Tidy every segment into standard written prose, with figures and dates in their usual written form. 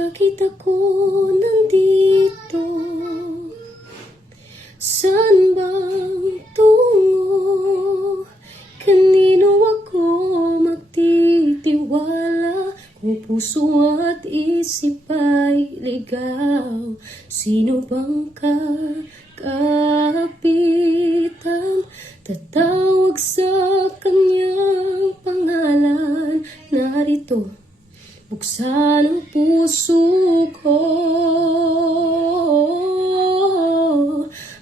Bakit ako nandito? Saan bang tungo? Kanino ako magtitiwala? Kung puso at isip ay ligaw, sino bang kakapitan? Tatawag sa kanyang pangalan. Narito, buksan ang puso ko.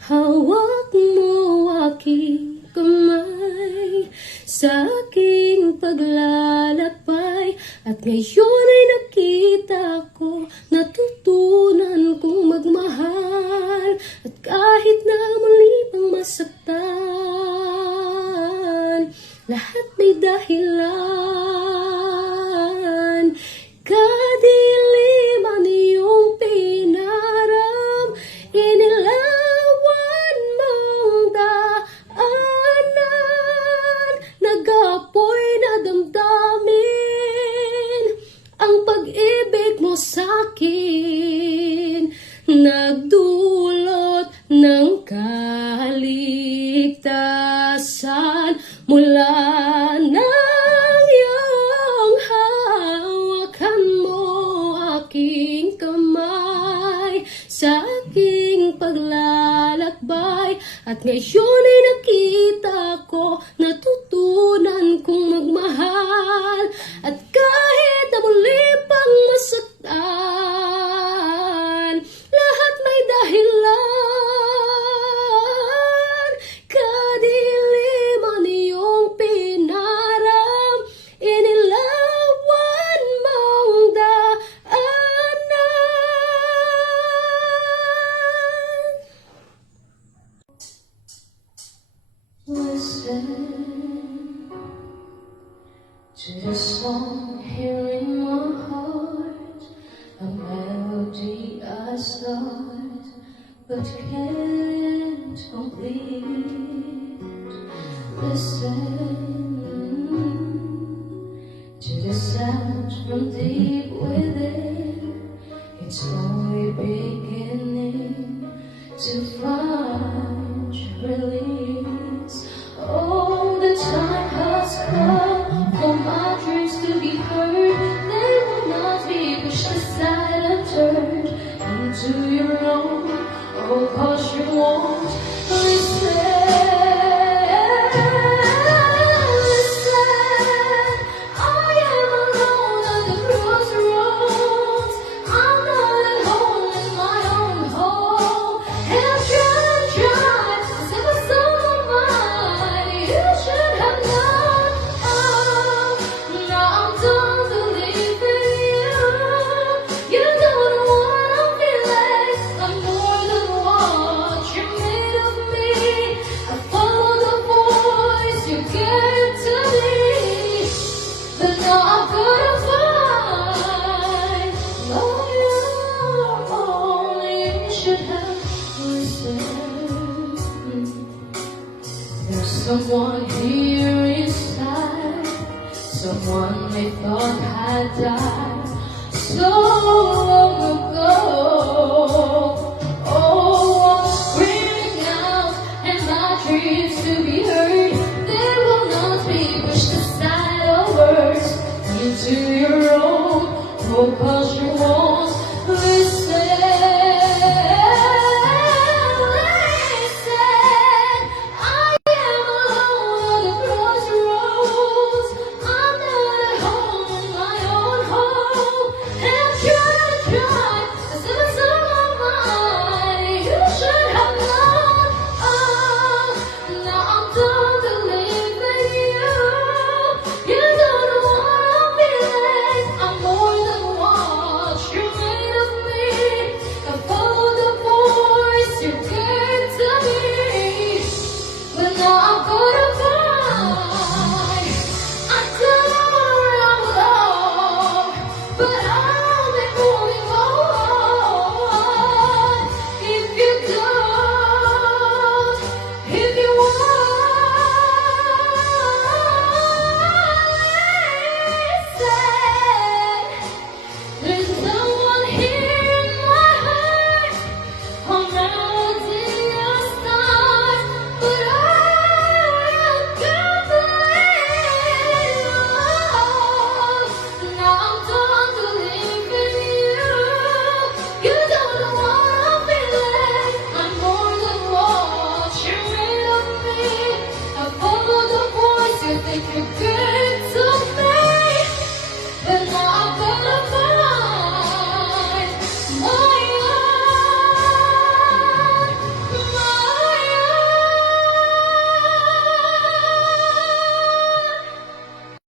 Hawak mo aking kamay sa aking paglalakbay. At ngayon ay nakita ko, natutunan kong magmahal. At kahit na muli pang masaktan, lahat may dahilan. Kadiliman iyong pinaram, inilawan mong daanan. Nag-apoy na damdamin ang pag-ibig mo sa'kin, nagdulot ng kaligtasan mula nang iyong hawakan mo aking kamay sa aking paglalakbay. At ngayon ay nakita ko, natutunan kong magmahal. At kahit na muli pang masaktan, lahat may dahilan. Kadiliman iyong pinaram, inilawan mong daanan. Listen to the song here in my heart, a melody I start but can't complete. Listen to the sound from deep within. It's only beginning to find release. Oh, the time has come for my dreams to be heard. They will not be pushed aside and turned into your own. Oh, 'cause you won't listen. Listen, I am alone at the crossroads. I'm not at home in my own home. And I'm trying to save a soul of mine. You should have known. Oh, now I'm done believing you. You don't know what I'm feeling. I'm more than what you made of me. I follow the voice you gave to me. But now I'm gonna find. Oh, you're only you should have listened. There's someone here inside, someone they thought had died so long ago. Oh, I'm screaming out, and my dreams to be heard. They will not be pushed aside or worse into your own. Oh, 'cause you